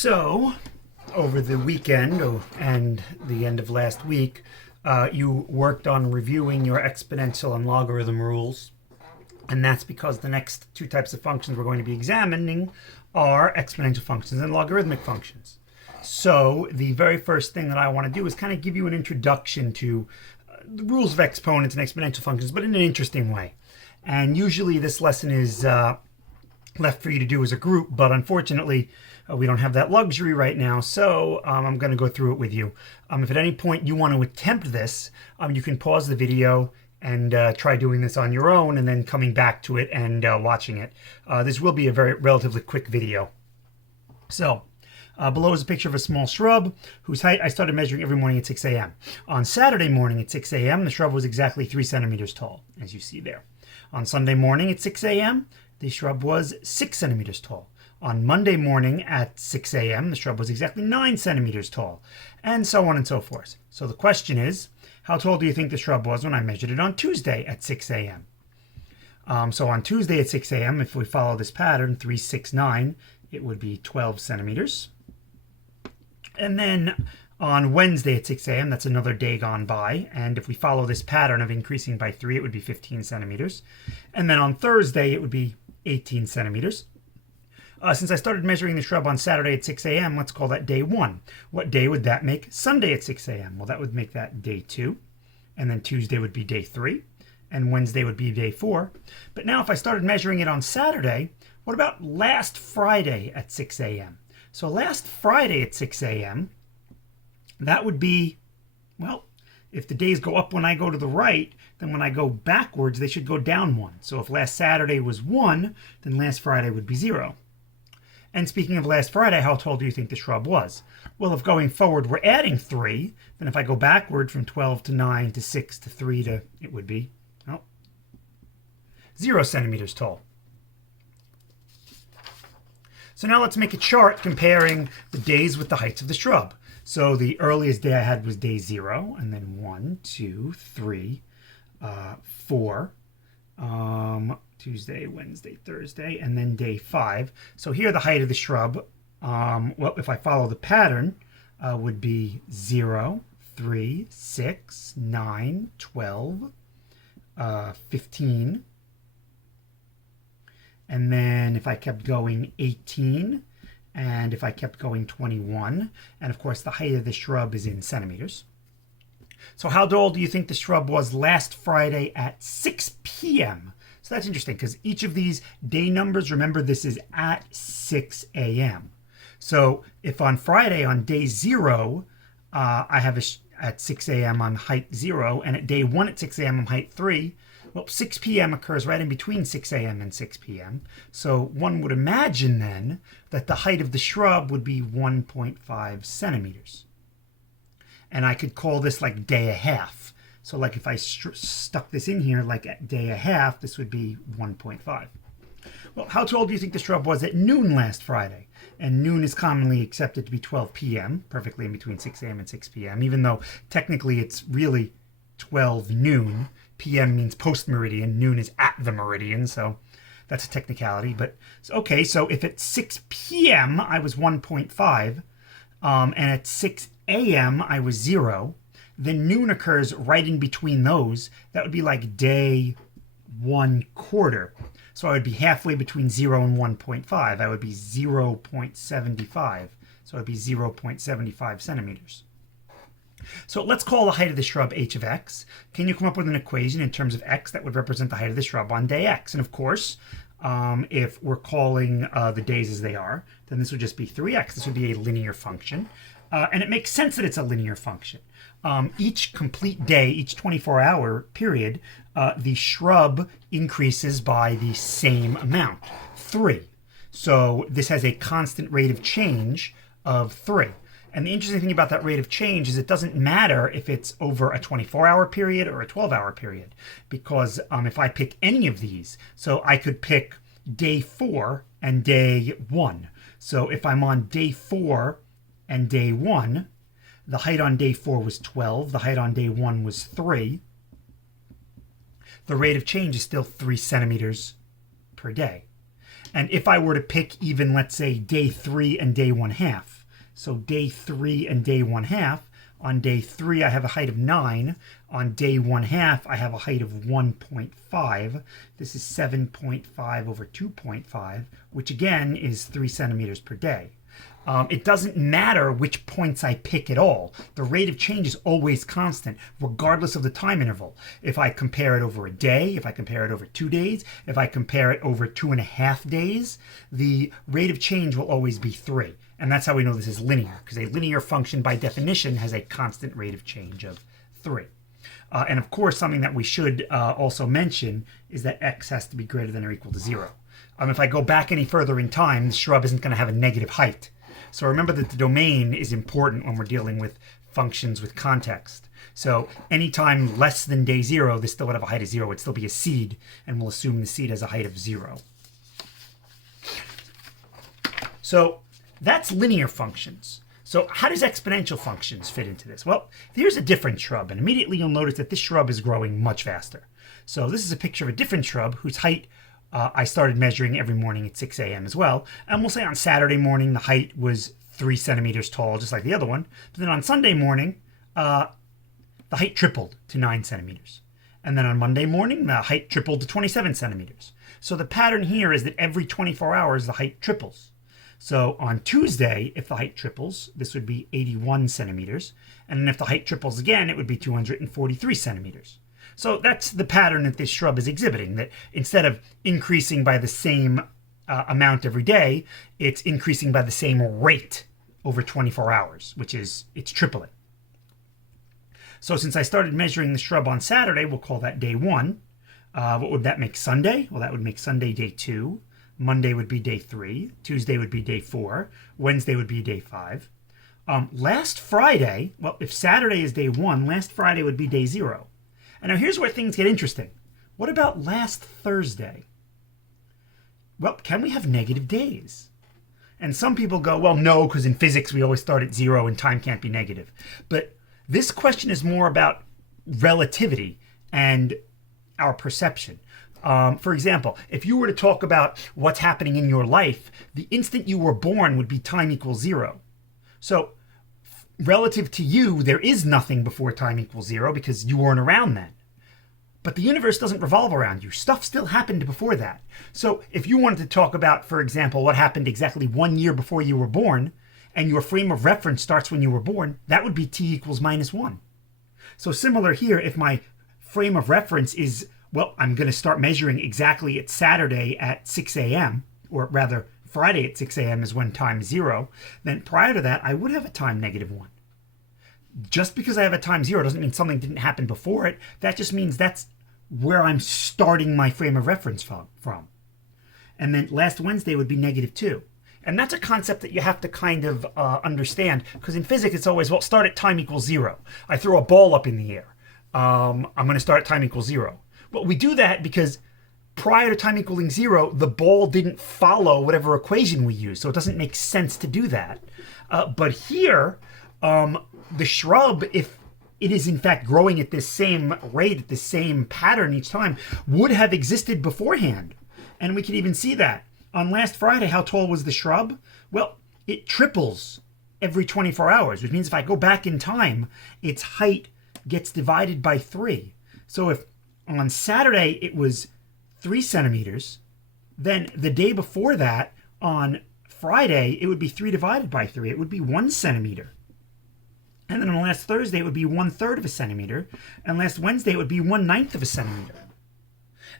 So, over the weekend and the end of last week, you worked on reviewing your exponential and logarithm rules. And that's because the next two types of functions we're going to be examining are exponential functions and logarithmic functions. So the very first thing that I want to do is kind of give you an introduction to the rules of exponents and exponential functions, but in an interesting way. And usually this lesson is left for you to do as a group, but unfortunately we don't have that luxury right now, so I'm going to go through it with you. If at any point you want to attempt this, you can pause the video and try doing this on your own and then coming back to it and watching it. This will be a very relatively quick video. So below is a picture of a small shrub whose height I started measuring every morning at 6 a.m. On Saturday morning at 6 a.m., the shrub was exactly 3 centimeters tall, as you see there. On Sunday morning at 6 a.m., the shrub was 6 centimeters tall. On Monday morning at 6 a.m., the shrub was exactly 9 centimeters tall, and so on and so forth. So the question is, how tall do you think the shrub was when I measured it on Tuesday at 6 a.m.? So on Tuesday at 6 a.m., if we follow this pattern, 3, 6, 9, it would be 12 centimeters. And then on Wednesday at 6 a.m., that's another day gone by. And if we follow this pattern of increasing by 3, it would be 15 centimeters. And then on Thursday, it would be 18 centimeters. Since I started measuring the shrub on Saturday at 6 a.m., let's call that day 1. What day would that make Sunday at 6 a.m.? Well, that would make that day 2. And then Tuesday would be day 3. And Wednesday would be day 4. But now if I started measuring it on Saturday, what about last Friday at 6 a.m.? So last Friday at 6 a.m., that would be, well, if the days go up when I go to the right, then when I go backwards, they should go down 1. So if last Saturday was 1, then last Friday would be 0. And speaking of last Friday, how tall do you think the shrub was? Well, if going forward we're adding 3, then if I go backward from 12 to 9 to 6 to 3 to, it would be, well, 0 centimeters tall. So now let's make a chart comparing the days with the heights of the shrub. So the earliest day I had was day 0, and then 1, 2, 3, 4, Tuesday, Wednesday, Thursday, and then day 5. So here the height of the shrub, well, if I follow the pattern, would be 0, 3, 6, 9, 12, 15. And then if I kept going, 18. And if I kept going, 21. And of course, the height of the shrub is in centimeters. So how tall do you think the shrub was last Friday at 6 p.m.? So that's interesting because each of these day numbers, remember this is at 6 a.m. So if on Friday on day 0, I have at 6 a.m. I'm height 0, and at day 1 at 6 a.m. I'm height 3, well, 6 p.m. occurs right in between 6 a.m. and 6 p.m. So one would imagine then that the height of the shrub would be 1.5 centimeters. And I could call this like day a half. So like if I stuck this in here like at day a half, this would be 1.5. Well, how tall do you think the shrub was at noon last Friday? And noon is commonly accepted to be 12 p.m., perfectly in between 6 a.m. and 6 p.m., even though technically it's really 12 noon. PM means post-meridian, noon is at the meridian, so that's a technicality. But okay, so if at 6 p.m. I was 1.5, and at 6 a.m. I was 0, then noon occurs right in between those. That would be like day 1/4. So I would be halfway between 0 and 1.5. I would be 0.75. So it would be 0.75 centimeters. So let's call the height of the shrub h of x. Can you come up with an equation in terms of x that would represent the height of the shrub on day x? And of course, if we're calling the days as they are, then this would just be 3x. This would be a linear function. And it makes sense that it's a linear function. Each complete day, each 24-hour period, the shrub increases by the same amount, 3. So this has a constant rate of change of 3. And the interesting thing about that rate of change is it doesn't matter if it's over a 24-hour period or a 12-hour period. Because if I pick any of these, so I could pick day 4 and day 1. So if I'm on day 4 and day 1, the height on day 4 was 12. The height on day 1 was 3. The rate of change is still 3 centimeters per day. And if I were to pick even, let's say, day 3 and day 1/2, so day 3 and day 1/2, on day 3 I have a height of 9, on day 1/2 I have a height of 1.5. This is 7.5 over 2.5, which again is 3 centimeters per day. It doesn't matter which points I pick at all. The rate of change is always constant, regardless of the time interval. If I compare it over a day, if I compare it over 2 days, if I compare it over 2.5 days, the rate of change will always be 3. And that's how we know this is linear, because a linear function by definition has a constant rate of change of 3. And of course, something that we should also mention is that x has to be greater than or equal to 0. If I go back any further in time, the shrub isn't going to have a negative height. So remember that the domain is important when we're dealing with functions with context. So anytime less than day 0, this still would have a height of 0. It would still be a seed, and we'll assume the seed has a height of 0. So that's linear functions. So how does exponential functions fit into this? Well, here's a different shrub, and immediately you'll notice that this shrub is growing much faster. So this is a picture of a different shrub whose height I started measuring every morning at 6 a.m. as well. And we'll say on Saturday morning, the height was 3 centimeters tall, just like the other one. But then on Sunday morning, the height tripled to 9 centimeters. And then on Monday morning, the height tripled to 27 centimeters. So the pattern here is that every 24 hours, the height triples. So on Tuesday, if the height triples, this would be 81 centimeters. And then if the height triples again, it would be 243 centimeters. So that's the pattern that this shrub is exhibiting, that instead of increasing by the same amount every day, it's increasing by the same rate over 24 hours, which is, it's tripling. So since I started measuring the shrub on Saturday, we'll call that day 1. What would that make Sunday? Well, that would make Sunday day 2. Monday would be day 3. Tuesday would be day 4. Wednesday would be day 5. Last Friday, well, if Saturday is day 1, last Friday would be day 0. And now here's where things get interesting. What about last Thursday? Well, can we have negative days? And some people go, well, no, because in physics we always start at 0 and time can't be negative. But this question is more about relativity and our perception. For example, if you were to talk about what's happening in your life, the instant you were born would be time equals 0. So relative to you, there is nothing before time equals 0 because you weren't around then. But the universe doesn't revolve around you. Stuff still happened before that. So if you wanted to talk about, for example, what happened exactly 1 year before you were born, and your frame of reference starts when you were born, that would be t equals -1. So similar here, if my frame of reference is, well, I'm going to start measuring exactly at Saturday at 6 a.m., or rather Friday at 6 a.m. is when time is 0, then prior to that, I would have a time -1. Just because I have a time 0 doesn't mean something didn't happen before it. That just means that's where I'm starting my frame of reference from. And then last Wednesday would be -2. And that's a concept that you have to kind of understand, because in physics it's always, well, start at time equals 0. I throw a ball up in the air. I'm going to start at time equals 0. Well, we do that because prior to time equaling 0, the ball didn't follow whatever equation we use, so it doesn't make sense to do that. But here, the shrub, if it is in fact growing at this same rate, at the same pattern each time, would have existed beforehand. And we can even see that. On last Friday, how tall was the shrub? Well, it triples every 24 hours, which means if I go back in time, its height gets divided by 3. So if on Saturday it was 3 centimeters, then the day before that, on Friday, it would be 3 divided by 3. It would be 1 centimeter. And then on last Thursday, it would be 1/3 of a centimeter. And last Wednesday, it would be 1/9 of a centimeter.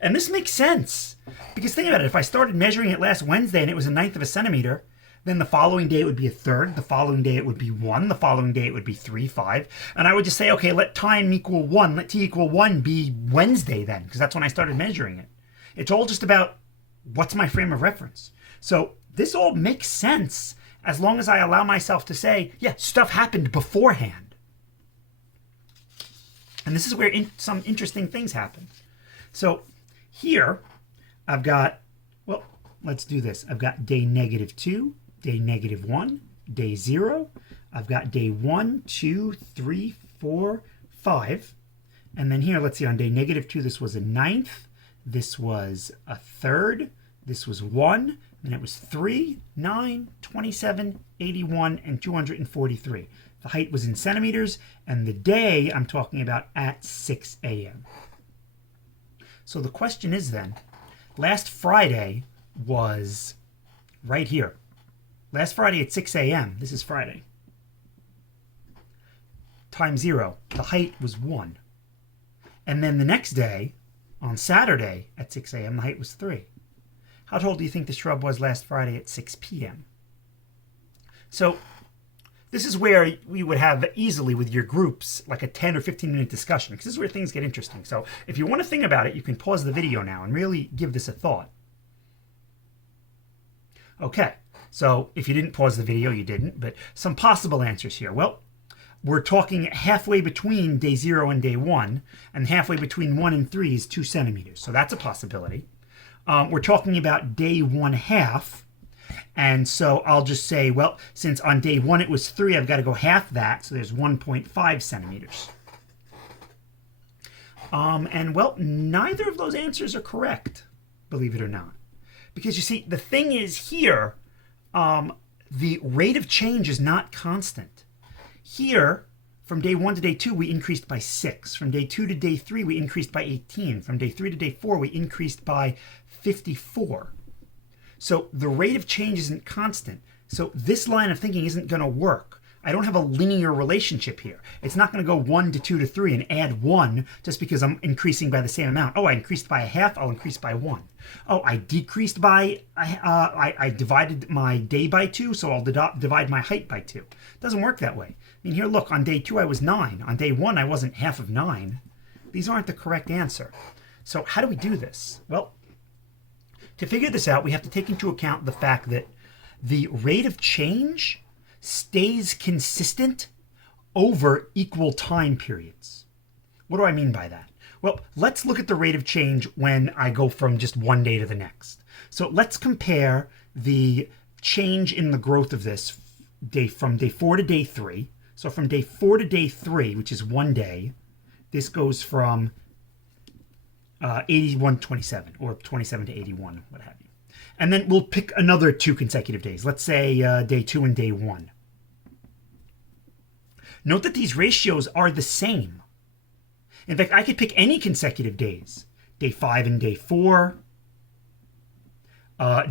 And this makes sense. Because think about it. If I started measuring it last Wednesday and it was 1/9 of a centimeter, then the following day it would be 1/3. The following day it would be 1. The following day it would be 3, 5. And I would just say, okay, let time equal 1. Let t equal 1 be Wednesday then, because that's when I started measuring it. It's all just about what's my frame of reference. So this all makes sense as long as I allow myself to say, yeah, stuff happened beforehand. And this is where some interesting things happen. So here I've got, well, let's do this. I've got day -2, day -1, day 0. I've got day 1, 2, 3, 4, 5. And then here, let's see, on day -2, this was 1/9. This was 1/3. This was 1, and it was 3, 9, 27, 81, and 243. The height was in centimeters, and the day I'm talking about at 6 a.m. So the question is then, last Friday was right here. Last Friday at 6 a.m., this is Friday, time 0, the height was 1. And then the next day, on Saturday at 6 a.m., the height was 3. How tall do you think the shrub was last Friday at 6 p.m.? So this is where we would have easily with your groups like a 10 or 15-minute discussion, because this is where things get interesting. So if you want to think about it, you can pause the video now and really give this a thought. Okay, so if you didn't pause the video, you didn't, but some possible answers here. Well, we're talking halfway between day 0 and day 1, and halfway between 1 and 3 is 2 centimeters. So that's a possibility. We're talking about day 1/2. And so I'll just say, well, since on day 1 it was 3, I've got to go half that. So there's 1.5 centimeters. And well, neither of those answers are correct, believe it or not. Because you see, the thing is here, the rate of change is not constant. Here, from day 1 to day 2, we increased by 6. From day 2 to day 3, we increased by 18. From day 3 to day 4, we increased by 54. So the rate of change isn't constant. So this line of thinking isn't going to work. I don't have a linear relationship here. It's not going to go 1 to 2 to 3 and add 1 just because I'm increasing by the same amount. Oh, I increased by a half, I'll increase by 1. Oh, I decreased by, I divided my day by 2, so I'll divide my height by 2. It doesn't work that way. I mean, here, look, on day 2 I was 9. On day 1 I wasn't half of 9. These aren't the correct answer. So how do we do this? Well, to figure this out, we have to take into account the fact that the rate of change stays consistent over equal time periods. What do I mean by that? Well, let's look at the rate of change when I go from just one day to the next. So let's compare the change in the growth of this from day 4 to day 3. So from day 4 to day 3, which is 1 day, this goes from 81 to 27, or 27 to 81, what have you. And then we'll pick another 2 consecutive days. Let's say day 2 and day 1. Note that these ratios are the same. In fact, I could pick any consecutive days. Day 5 and day 4,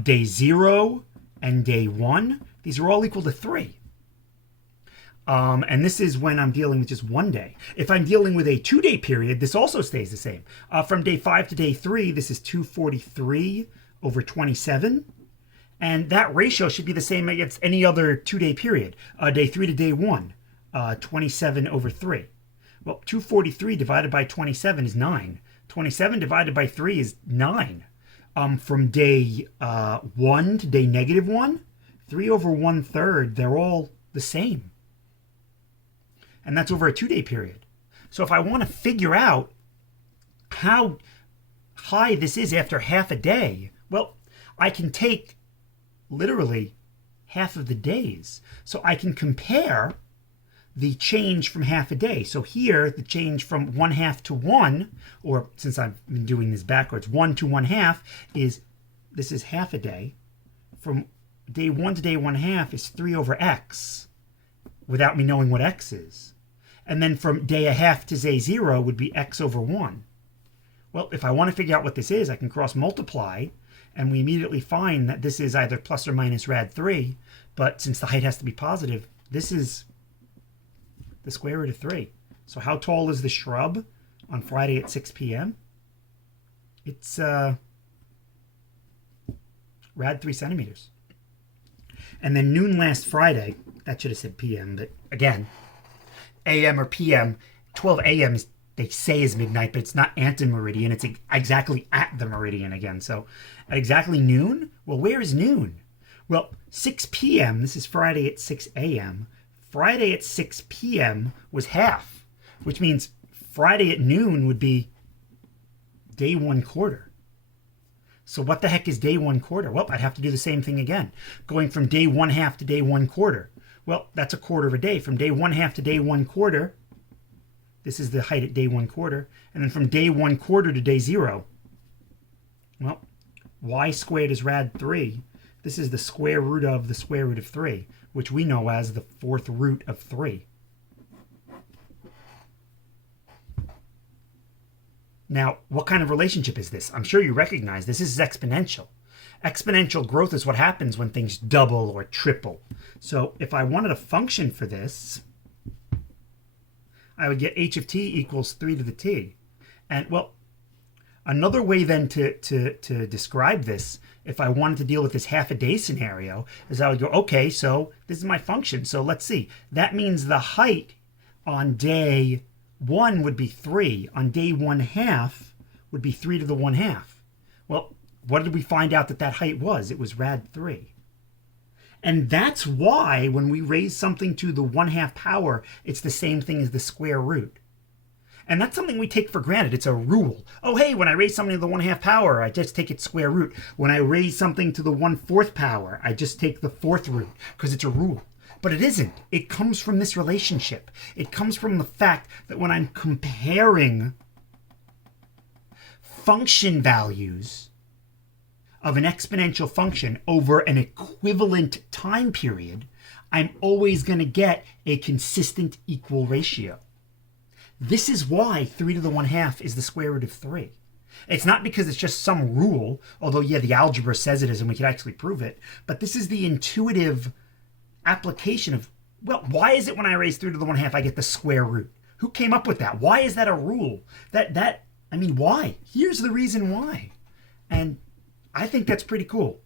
day 0 and day 1. These are all equal to 3. And this is when I'm dealing with just 1 day. If I'm dealing with a 2-day period, this also stays the same. From day 5 to day 3, this is 243 over 27. And that ratio should be the same against any other 2-day period. Day 3 to day 1, 27 over 3. Well, 243 divided by 27 is 9. 27 divided by 3 is 9. From day 1 to day -1, 3 over 1/3, they're all the same. And that's over a 2-day period. So if I want to figure out how high this is after half a day, well, I can take literally half of the days. So I can compare the change from half a day. So here, the change from 1/2 to 1, or since I've been doing this backwards, 1 to 1/2 is, this is half a day. From day 1 to day 1/2 is 3 over x, without me knowing what x is. And then from day 1/2 to day 0 would be x over 1. Well, if I want to figure out what this is, I can cross multiply, and we immediately find that this is either plus or minus rad 3, but since the height has to be positive, this is the square root of 3. So how tall is the shrub on Friday at 6 p.m.? It's rad 3 centimeters. And then noon last Friday, that should have said p.m., but again, a.m. or p.m., 12 a.m. is, they say, is midnight, but it's not anti-meridian. It's exactly at the meridian again. So at exactly noon, well, where is noon? Well, 6 p.m., this is Friday at 6 a.m., Friday at 6 p.m. was half, which means Friday at noon would be day 1/4. So what the heck is day 1/4? Well, I'd have to do the same thing again. Going from day 1/2 to day 1/4. Well, that's a quarter of a day. From day 1/2 to day 1/4, this is the height at day 1/4. And then from day 1/4 to day 0, well, y squared is rad 3. This is the square root of the square root of 3, which we know as the fourth root of 3. Now, what kind of relationship is this? I'm sure you recognize this is exponential. Exponential growth is what happens when things double or triple. So if I wanted a function for this, I would get h of t equals 3 to the t. And, well, another way then to describe this, if I wanted to deal with this half a day scenario, is I would go, okay, so this is my function. So let's see. That means the height on day 1 would be 3. On day 1/2 would be 3 to the 1/2. Well, what did we find out that height was? It was rad 3. And that's why when we raise something to the 1/2 power, it's the same thing as the square root. And that's something we take for granted. It's a rule. Oh, hey, when I raise something to the 1/2 power, I just take its square root. When I raise something to the 1/4 power, I just take the fourth root because it's a rule. But it isn't. It comes from this relationship. It comes from the fact that when I'm comparing function values of an exponential function over an equivalent time period, I'm always going to get a consistent equal ratio. This is why 3 to the 1/2 is the square root of 3. It's not because it's just some rule, although, yeah, the algebra says it is and we could actually prove it, but this is the intuitive application of, well, why is it when I raise 3 to the 1/2 I get the square root? Who came up with that? Why is that a rule? I mean, why? Here's the reason why. And I think that's pretty cool.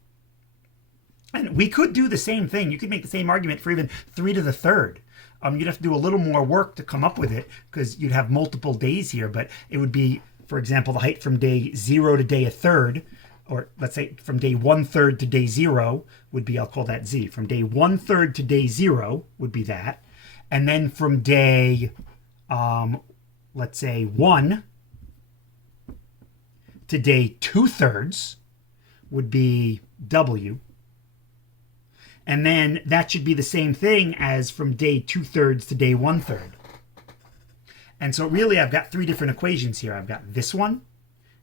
And we could do the same thing. You could make the same argument for even 3 to the 3rd. You'd have to do a little more work to come up with it because you'd have multiple days here, but it would be, for example, the height from day 0 to day 1/3, or let's say from day 1/3 to day 0 would be, I'll call that z. From day 1/3 to day 0 would be that. And then from day, let's say 1 to day 2/3 would be w. And then that should be the same thing as from day 2/3 to day 1/3. And so really I've got 3 different equations here. I've got this one,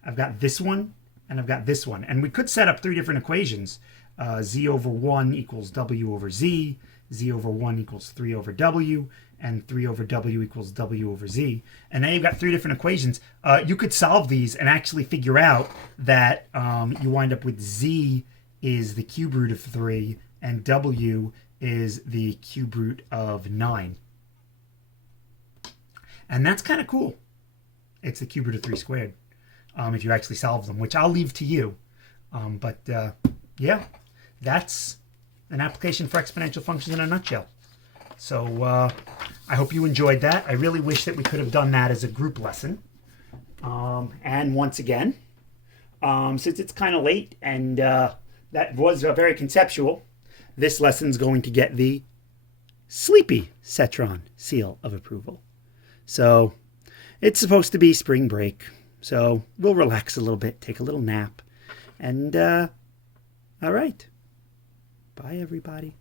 I've got this one, and I've got this one. And we could set up 3 different equations. Z over 1 equals w over z, z over 1 equals 3 over w, and 3 over w equals w over z. And now you've got 3 different equations. You could solve these and actually figure out that you wind up with z is the cube root of 3, and w is the cube root of 9. And that's kind of cool. It's the cube root of 3 squared, if you actually solve them, which I'll leave to you. Yeah, that's an application for exponential functions in a nutshell. So I hope you enjoyed that. I really wish that we could have done that as a group lesson. And once again, since it's kind of late and that was very conceptual, this lesson's going to get the Sleepy Cetron seal of approval. So it's supposed to be spring break. So we'll relax a little bit, take a little nap. And all right. Bye, everybody.